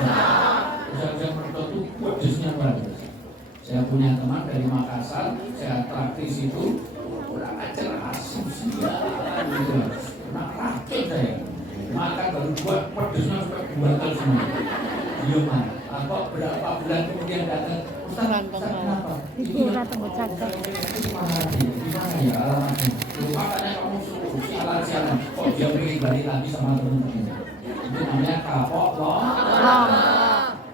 Pisang mertua itu pedesnya banget. Saya punya teman dari Makassar, saya traktir situ, kurang ajar asin sialan gitu. Kena racun saya. Makan baru buat pedesnya sampai buatan semua. Dia mana? Apa berapa bulan kemudian datang? Ustaz, kenapa? Itu rata bercacat. Gimana ya alamatnya? Makanya kamu suruh sialan-sialan. Kok dia pengen balik lagi sama teman-temannya? Itu namanya kapok loh.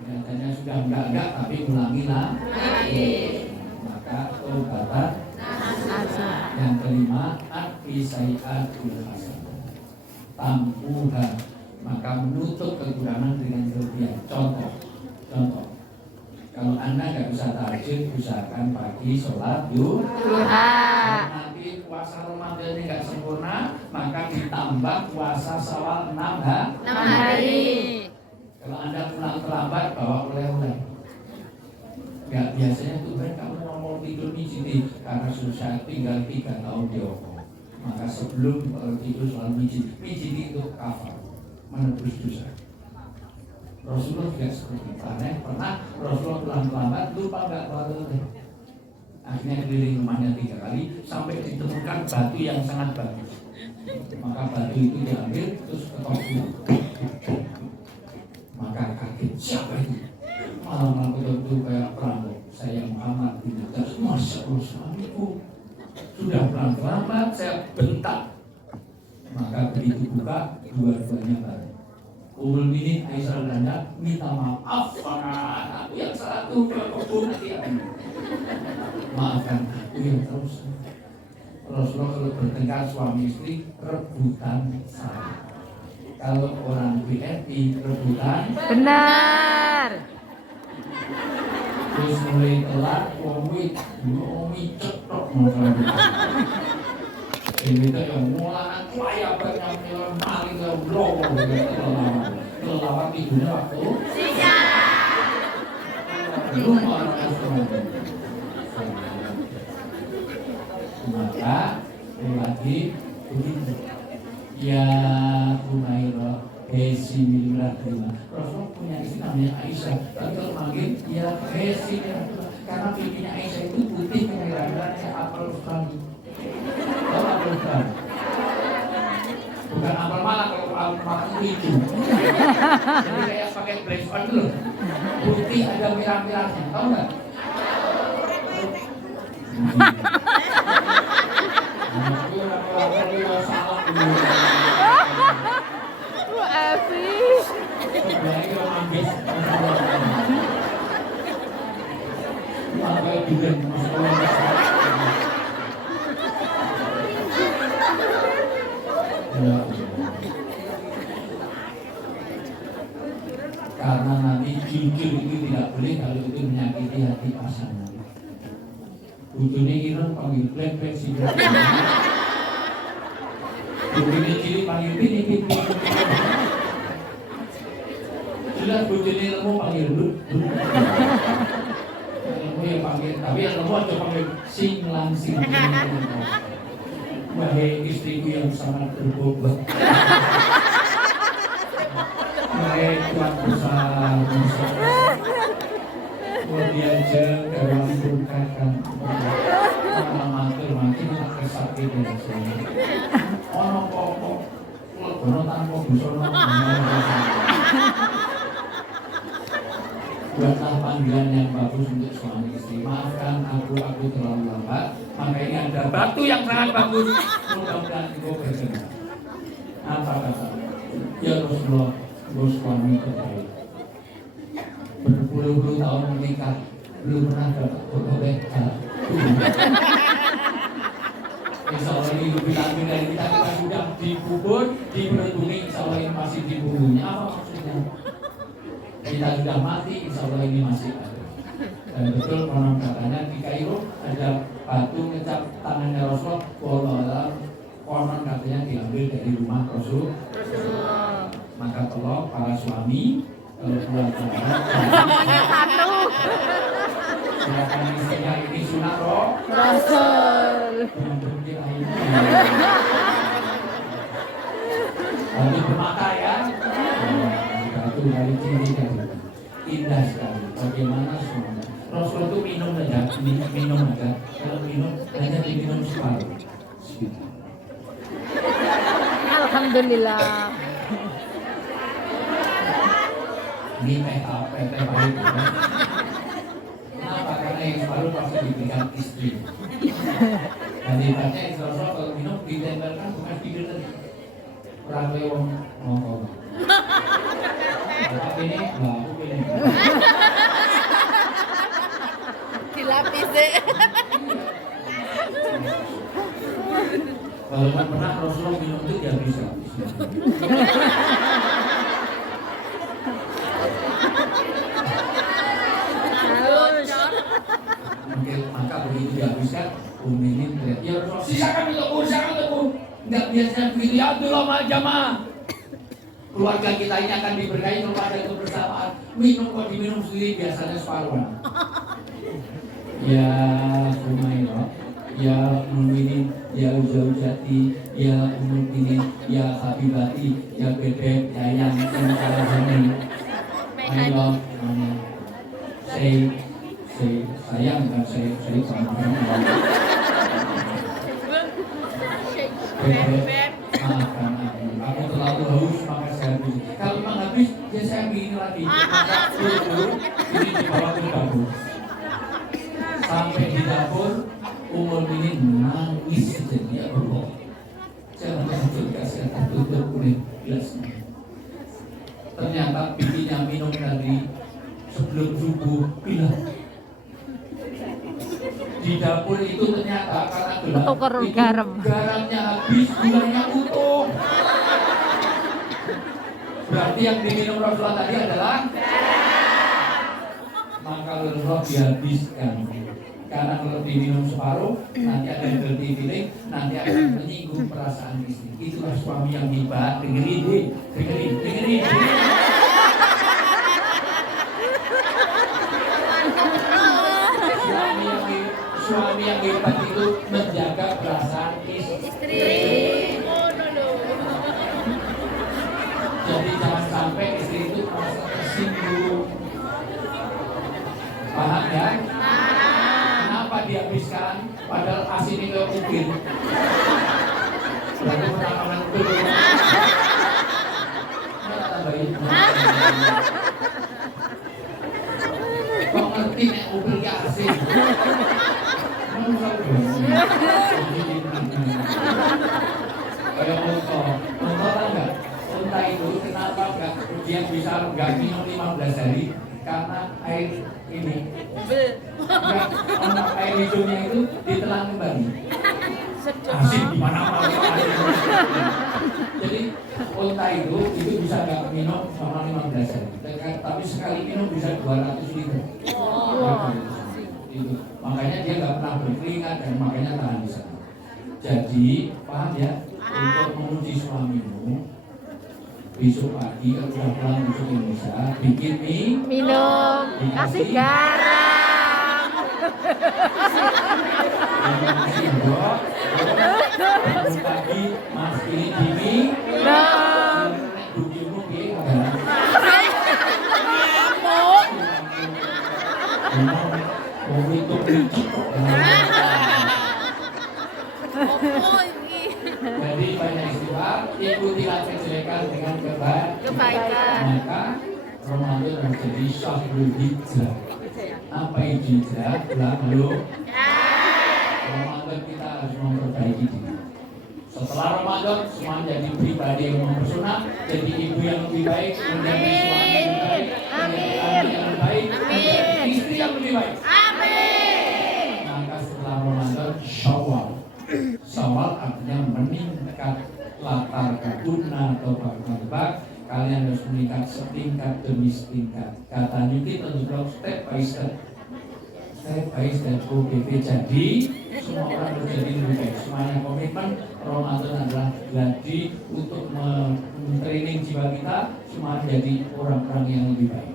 Kelihatannya sudah enggak tapi ulangi lagi. Maka obatan yang kelima apisaiatul hasanah. Tampuha, maka menutup kekurangan dengan kelebihan. Contoh. Kalau Anda nggak bisa tahajud, usahakan pagi sholat duha. Nanti puasa Ramadan ini nggak sempurna, maka ditambah puasa Syawal 6 hari. Kalau Anda pulang terlambat, bawa oleh-oleh. Nggak biasanya tuh kamu mau tidur mijiti karena susah tinggal 3 tahun di Oko. Maka sebelum tidur selalu mijiti itu kafar, menebus dosa. Rasulullah juga seperti itu. Pernah Rasulullah pulang terlambat, lupa nggak bawa. Akhirnya keliling rumahnya 3 kali sampai ditemukan batu yang sangat bagus. Maka batu itu diambil terus ketok. Maka kaget, siapa itu? Malam ketok itu kayak perampok. Saya Muhammad bin Atas. Masya Allah, suamiku sudah pulang terlambat, saya bentak. Maka begitu buka, dua-duanya bareng. Umul Minin Aisyah Danda minta maaf karena aku yang salah tuh kebun nanti maafkan aku yang terus. Rasulullah kalau bertengkar suami istri rebutan saya. Kalau orang BRI rebutan Benar. terus mulai telat omi cetok ini tuh yang mulaan kaya banyak yang maling yang lowo kelelawar tidurnya waktu belum orang asal. Maka lagi begitu ya Humairah Bismillahirrahmanirrahim. Rasulullah punya istri namanya Aisyah. Tapi kalau manggil ya Bismillahirrahmanirrahim karena pipinya Aisyah itu putih kayak apel sekali. Bukan apel malang, kalau apel malang itu hijau. Jadi kayak pakai black on dulu. Putih ada merah-merahnya, tahu nggak? Bu Evi. Karena nanti jujur itu tidak boleh kalau itu menyakiti hati pasangan. Bujune ireng panggil plek sih. Bujune ciri panggil pini. Jelas bujune lemu panggil lu. Lemu yang panggil, tapi yang lemu aja panggil sing langsing. Wahai istriku yang sangat berbobot. Wahai Tuhan besar, kemudian dalam berkata malam makin kesakit dari sini. Ono pokok, ono tanpa busono. Buatlah panggilan yang bagus untuk suami istri. Maafkan aku terlalu lambat. Maka ini ada batu yang sangat bagus. Mudah-mudahan itu berkenan. Apa kata? Ya Rasulullah, suami terbaik. Berpuluh-puluh tahun menikah, belum pernah dapat oleh Insya Allah ini lebih lagi dari kita sudah dikubur, diperhitungin, insya Allah ini masih di bulunya. Apa maksudnya? Kita sudah mati, insya Allah ini masih ada. Dan betul konon katanya di Kairo ada batu ngecap tangannya Rasul, konon katanya diambil dari rumah Rasul. Maka tolong para suami kalau buat Semuanya satu. silakan istrinya ini sunah Rasul. Jangan berhenti air. Nanti bermata ya. Itu dari ciri indah sekali. Bagaimana semuanya? Rasulullah itu minum aja. Kalau minum hanya diminum separuh. Alhamdulillah. Ini teh apa? Teh pahit. Kenapa? Karena yang separuh pasti diberikan istri. Dan hebatnya Rasulullah kalau minum ditempelkan bukan bibir tadi. Orang lewong ngomong. Bapak ini, aku ini. Dilapis deh. Kalau kan pernah Rasulullah minum itu dia bisa. Mungkin maka begitu dihabiskan, Uminin teriak, ya Rasulullah, sisakan untukku. Enggak biasanya begitu, ya Abdullah Majama. Keluarga kita ini akan diberkahi kalau ada kebersamaan. Minum kok diminum sendiri biasanya separuh. Ya Sumairah, ya Muminin, ya Ujaujati, ya Muminin, ya Habibati, ya Bebek, ya yang Kalahani. Ayo, sayang kan saya sama kamu. Bebek, maafkan aku terlalu haus maka saya habis. Kalau memang habis, ya saya begini lagi. Maka dulu ini dibawa ke dapur. Sampai di dapur, Umur ini nangis jadi ya Allah. Jangan hancur kasih tutup kulit gelasnya. Ternyata bikinnya minum tadi sebelum subuh bilang. Di dapur itu ternyata karena gelap itu garamnya habis, gulanya utuh. Berarti yang diminum Rasulullah tadi adalah maka Rasulullah dihabiskan. Karena kalau diminum separuh, nanti ada dirty feeling, nanti akan menyinggung perasaan istri. Itulah suami yang hebat. Dengerin. Suami yang hebat itu menjaga perasaan istri. Jadi jangan sampai istri itu merasa tersinggung. Paham ya? Kenapa dihabiskan? Padahal asin itu mungkin. Berarti penanganan itu. Mana tambahin? Kok ngerti nek mobil ke asin? Kayak unta enggak? Unta itu kenapa enggak dia bisa enggak minum 15 hari? Karena air ini enggak, air hijaunya itu ditelan kembali. Asin di mana-mana. Jadi unta itu bisa enggak minum selama 15 hari. Tapi sekali minum bisa 200 liter. Itu. Makanya dia nggak pernah berkeringat dan makanya tahan di sana. Jadi paham ya, untuk memuji suamimu besok pagi kalau sudah pulang besok Indonesia bikin mie minum, kasih garam. Kasih bro. Besok pagi mas ini di mie Minum. bukimu gitu. Itu prinsip. Jadi banyak istighfar, ikutilah kejelekan dengan kebaikan. Maka Ramadan menjadi syahrul hijrah. Apa itu hijrah? Lalu Ramadan kita harus memperbaiki diri. Setelah Ramadan semua jadi pribadi yang mempesona, jadi ibu yang lebih baik, menjadi suami yang lebih baik, menjadi anak yang lebih baik, menjadi istri yang lebih baik. Maka setelah Ramadan Syawal artinya meningkat latar katuna atau bakal kalian harus meningkat setingkat demi setingkat. Kata Niki tentu step by step OBP. Jadi semua orang menjadi lebih baik. Semuanya komitmen Ramadan adalah jadi untuk men-training jiwa kita semua menjadi orang-orang yang lebih baik.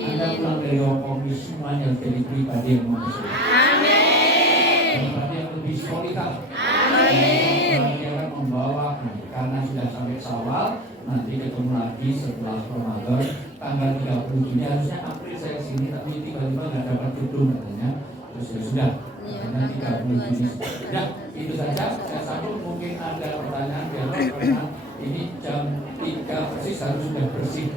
Anda pulang dari Hong Kong semuanya jadi pribadi yang pribadi yang lebih solid. Amin. membawa karena sudah sampai Syawal, nanti ketemu lagi setelah Ramadan tanggal 30 Juni. Harusnya April saya sini tapi tiba-tiba nggak dapat gedung katanya, terus ya sudah karena 30 Juni. Ya itu saja, saya sambung. Mungkin ada pertanyaan dialog karena ini jam 3 persis harus sudah bersih.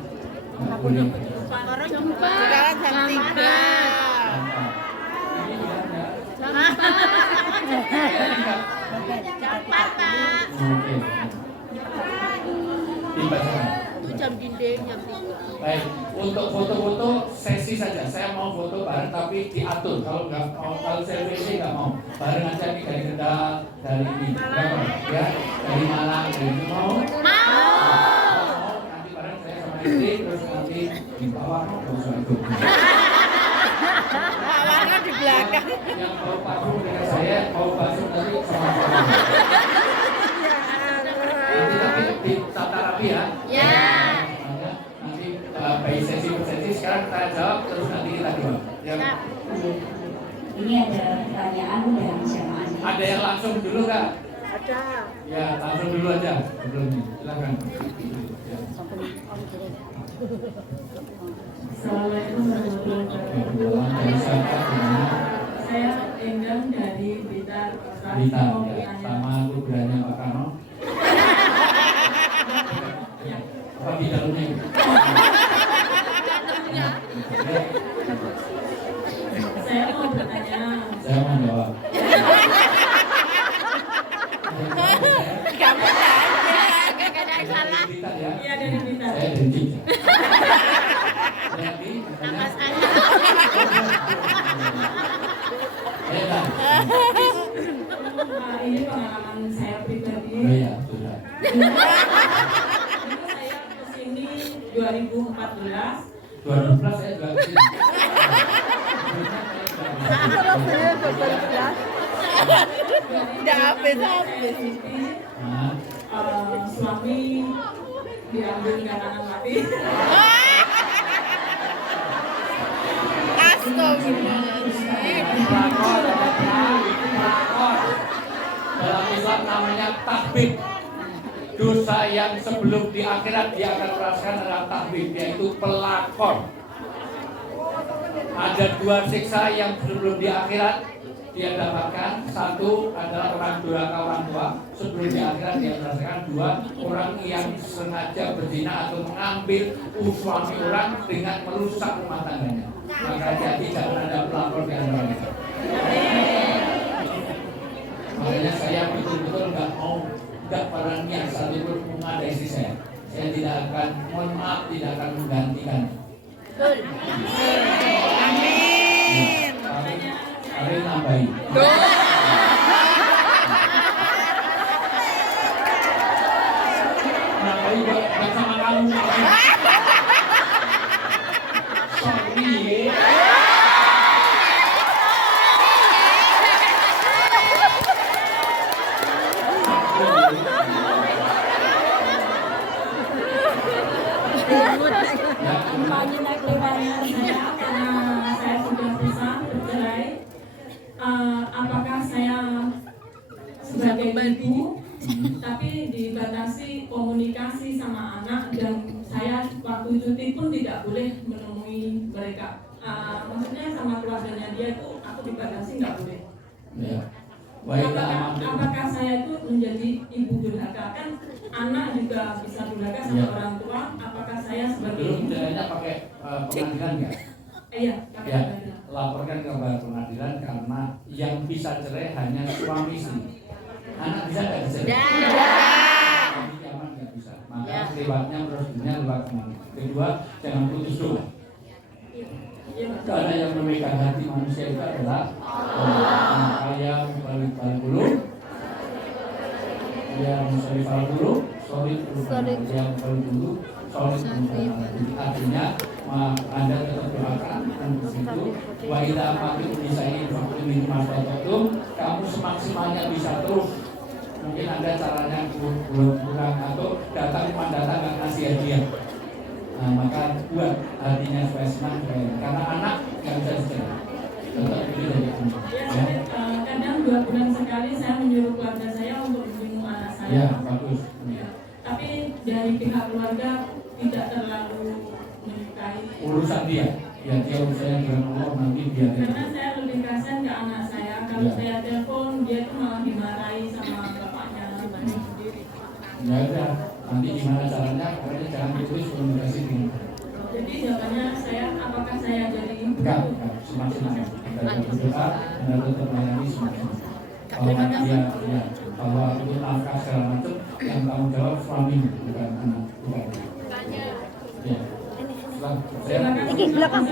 Nggak boleh. Sekarang jam 3. Ini biar Cepat, Pak. oke. Dibacakan. Itu jam dinding, jam 3. Baik, untuk foto-foto sesi saja. Saya mau foto bareng tapi diatur. Kalau nggak mau, kalau selfie nggak mau. Bareng aja nih dari Kendal, dari ini, berapa? Ya, dari Malang, dari ini mau. Mau nanti bareng saya sama istri, terus nanti di bawah mau sama itu. Awalnya di belakang. Yang mau parfum dengan saya, mau parfum nanti sama-sama. Nanti tapi di tata rapi ya. Ya. Nanti baik sesi per sesi sekarang kita jawab terus nanti kita jawab. Yang Ini ada pertanyaan dari siapa aja? ada yang langsung dulu nggak? Ada. Ya langsung dulu aja sebelum ini. Silakan. Ya. Assalamualaikum warahmatullahi wabarakatuh. Dalam dari siapa? Gimana? Saya Endang dari Blitar. Dita, ya. Sama aku berani Pak Kano. Apa di dalamnya? Saya mau bertanya. Saya mau jawab. Kamu aja, gak ada yang salah. Dita ya. Iya dari Blitar. Saya dari Jogja. Jadi, Nama saya. Ini pengalaman saya pribadi. Oh iya, sudah. Dulu saya kesini 2014. 2012 saya juga kesini. Udah habis. Nah, Suami diambil kanan mati. Astagfirullahaladzim. pelakor, pelakor. Dalam Islam namanya tahbib. Dosa yang sebelum di akhirat dia akan merasakan adalah tahbib, yaitu pelakor. Ada dua siksa yang sebelum di akhirat dia dapatkan. Satu adalah orang durhaka orang tua. Sebelum di akhirat dia merasakan. Dua, orang yang sengaja berzina atau mengambil suami orang dengan merusak rumah tangganya. Maka jadi jangan ada pelakor di antara mereka. Makanya saya betul-betul nggak pernah niat satupun mengadai istri saya. Saya tidak akan, mohon maaf, tidak akan menggantikan. Betul. Amin. Hari nambahin. Nambahin buat sama kamu. Sorry. Kembali naik lebarnya saya karena saya sudah pisah bercerai. Apakah saya sebagai ibu tapi dibatasi komunikasi sama anak dan saya waktu cuti pun tidak boleh menemui mereka. Maksudnya sama keluarganya dia itu aku dibatasi nggak boleh. Ya. Baik, Apakah saya itu menjadi ibu durhaka? Kan anak juga bisa durhaka sama Ya. orang tua. Apakah saya sebagai belum ibu? jalannya pakai pengadilan nggak? Iya, pakai Ya, pengadilan. laporkan ke pengadilan karena yang bisa cerai hanya suami istri. Anak bisa nggak cerai? Suami kiamat nggak bisa. Maka Ya. lewatnya prosedurnya lewat pengadilan. Kedua, jangan putus doa. Iya, Pak. Karena yang memegang hati manusia itu adalah Allah. Yang balik dulu, yang sorry yang balik dulu, artinya Anda tetap doakan dan di situ wa idza mati bisa ini waktu minimal satu kamu semaksimalnya bisa terus. Mungkin ada caranya kurang atau datang nggak kasih hadiah. Nah, maka buat hatinya supaya senang karena anak nggak bisa dicerai. Tetap itu dari anak. Ya, kadang 2 bulan sekali saya menyuruh keluarga saya untuk menjenguk anak Ya, saya. bagus. Ya. Tapi dari pihak keluarga tidak terlalu menyukai. Urusan dia. Ya, dia urusannya dengan Allah, nanti dia. Karena saya lebih kasihan ke anak saya. Kalau Ya. saya telepon, dia itu malah dimarahi sama bapaknya. Ya udah, nanti gimana caranya? Pokoknya jangan ditulis komunikasi dengan. Jadi jawabannya saya, apakah saya jadi ibu? Enggak, semakin lama. Kita berdoa, dan tetap melayani semakin. Bahwa dia, ya, bahwa untuk nafkah segala macam yang tanggung jawab suami, bukan anak, bukan. Ya. Terima kasih. Iki belakang.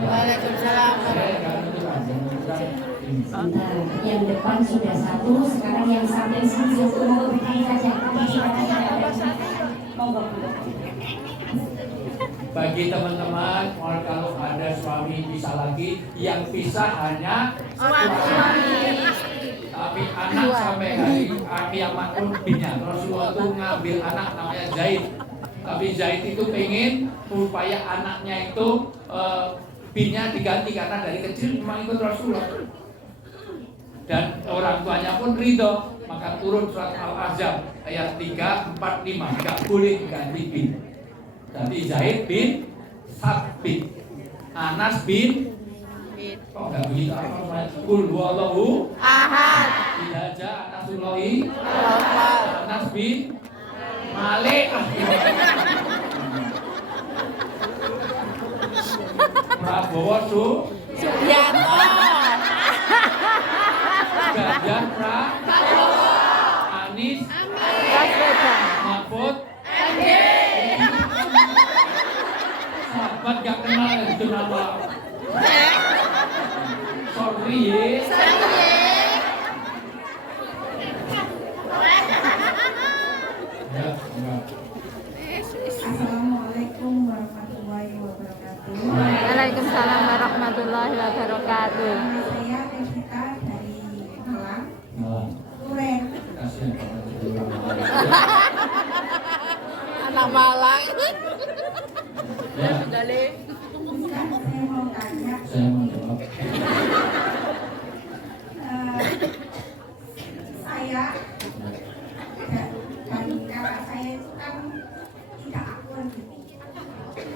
Waalaikumsalam. Saya nggak menentukan, yang menentukan ini. Nah, yang depan sudah satu, sekarang yang samping sini satu, mau berdiri saja. Monggo. Bagi teman-teman, kalau ada suami bisa lagi, yang pisah hanya suami. Tapi anak sampai hari kiamat pun binnya. Rasulullah itu ngambil anak namanya Zaid. Tapi Zaid itu pengen supaya anaknya itu binnya diganti karena dari kecil memang ikut Rasulullah. Dan orang tuanya pun ridho, maka turun surat Al-Ahzab ayat 3, 4, 5 nggak boleh ganti bin. Jadi Zaid bin Sabit, Anas bin kok nggak begitu apa namanya? Kul huwallahu Ahad. tidak aja Anasullahi Anas bin Malik. Prabowo Subianto. Ganjar Anies Baswedan. Mahfud sahabat gak kenal itu nama. Sorry ye. Ya, enggak. Assalamualaikum warahmatullahi wabarakatuh. Waalaikumsalam warahmatullahi wabarakatuh. Saya Evita dari Malang. Malah, Duren. kasihan kalau jadi orang. Anak Malang. Ya, Bukan, saya mau tanya. saya mau jawab. Saya dan kakak saya itu kan tidak akur gitu.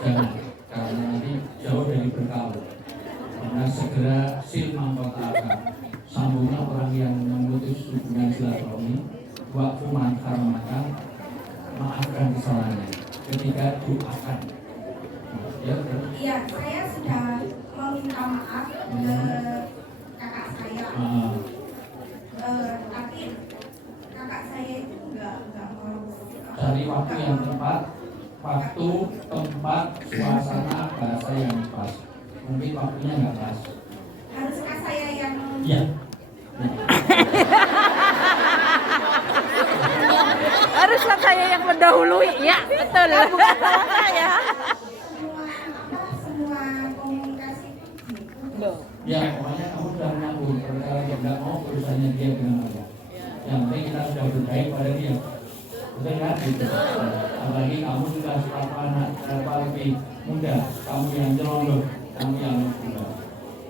Jangan, karena nanti jauh dari berkah. Maka segera silman kota sambungnya orang yang memutus hubungan silaturahmi, waktu mangkar maka maafkan kesalahannya. Ketika doakan. Ya, terus. Iya, saya sudah meminta maaf ke kakak saya. Tapi kakak saya itu nggak mau. Cari waktu yang tepat, waktu, tempat, suasana, bahasa yang pas. Mungkin waktunya nggak pas. Haruskah saya yang Iya. Haruslah saya yang mendahului. Ya, betul. Bukan salah saya. semua komunikasi itu Ya, pokoknya kamu sudah menyambung. Kalau dia nggak mau, urusannya dia dengan Allah. Yang penting kita sudah berbaik pada dia. Betul kan? Gitu. Apalagi kamu sudah lebih muda, kamu yang nyelondoh, kamu yang muda.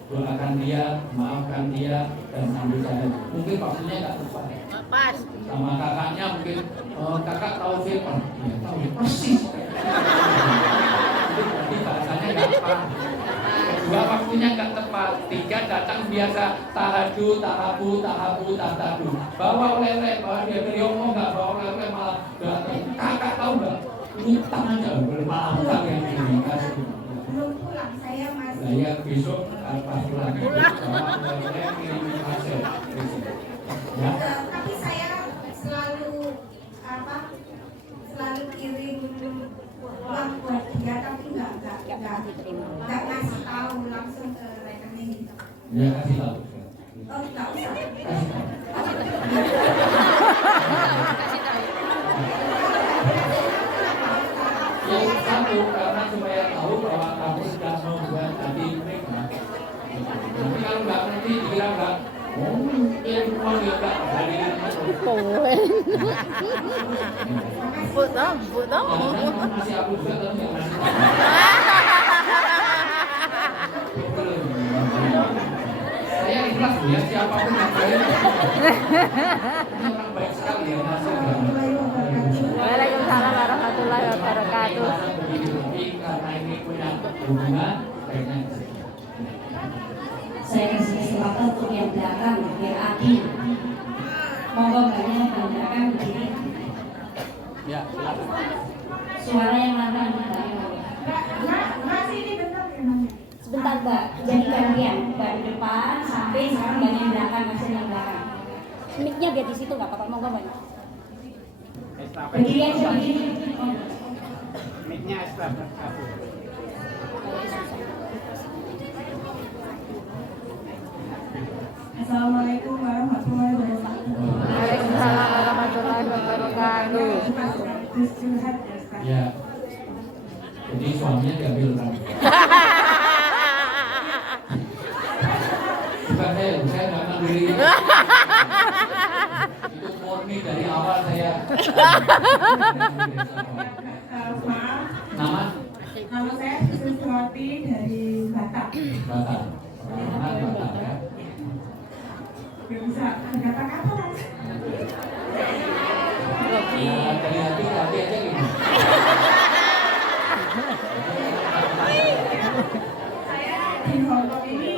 Doakan dia, maafkan dia, dan ambil jalan. Mungkin waktunya nggak tepat. Pas. Sama kakaknya mungkin, kakak tahu film, ya tahu persis. Jadi bahasanya nggak tepat. Kedua waktunya nggak tepat. Tiga datang biasa tahadu, tahadu. Bawa oleh-oleh, bawa dia beri omong nggak bawa oleh-oleh malah datang. Kakak tahu nggak? Utang aja, belum utang yang ini. belum pulang saya masih Saya besok pas pulang bawa oleh-oleh kirim hasil. Ya. tapi saya selalu kirim uang buat dia tapi nggak ngasih tahu langsung ke rekening. Ya kasih tahu. Oh nggak usah. Kasih tahu. Yang satu karena supaya tahu bahwa kamu sedang membuat hati mereka. Tapi kalau nggak ngerti dikira nggak, kirim uang ya nggak dari Betul. jangan masih aku juga tapi nggak ngasih tahu. Saya ikhlas ya, siapapun yang kalian. Ini orang baik sekali ya, Mas. Waalaikumsalam warahmatullahi wabarakatuh. Begini lebih karena ini punya hubungan baiknya. Saya kasih kesempatan untuk yang belakang biar adil. Monggo banyak yang belakang berdiri. Ya, silakan. Suara yang lantang dari sebentar Mbak, jadi gantian Mbak di depan sampai sekarang banyak yang belakang masih yang belakang. Mic-nya biar di situ nggak apa-apa, monggo banyak. Berdiri aja berdiri. Mic-nya estafet. Assalamualaikum warahmatullahi wabarakatuh. Waalaikumsalam warahmatullahi wabarakatuh. Terus curhat ya, Ustaz. Ya. Jadi suaminya diambil kan. Bukan saya nggak ngambil. Itu murni dari awal saya. Maaf, Nama? nama saya Susuwati dari Batak. Batak. Anak Batak ya. Gak bisa kata-kata lah. Ya, dari hati aja gitu. Saya di Hongkong ini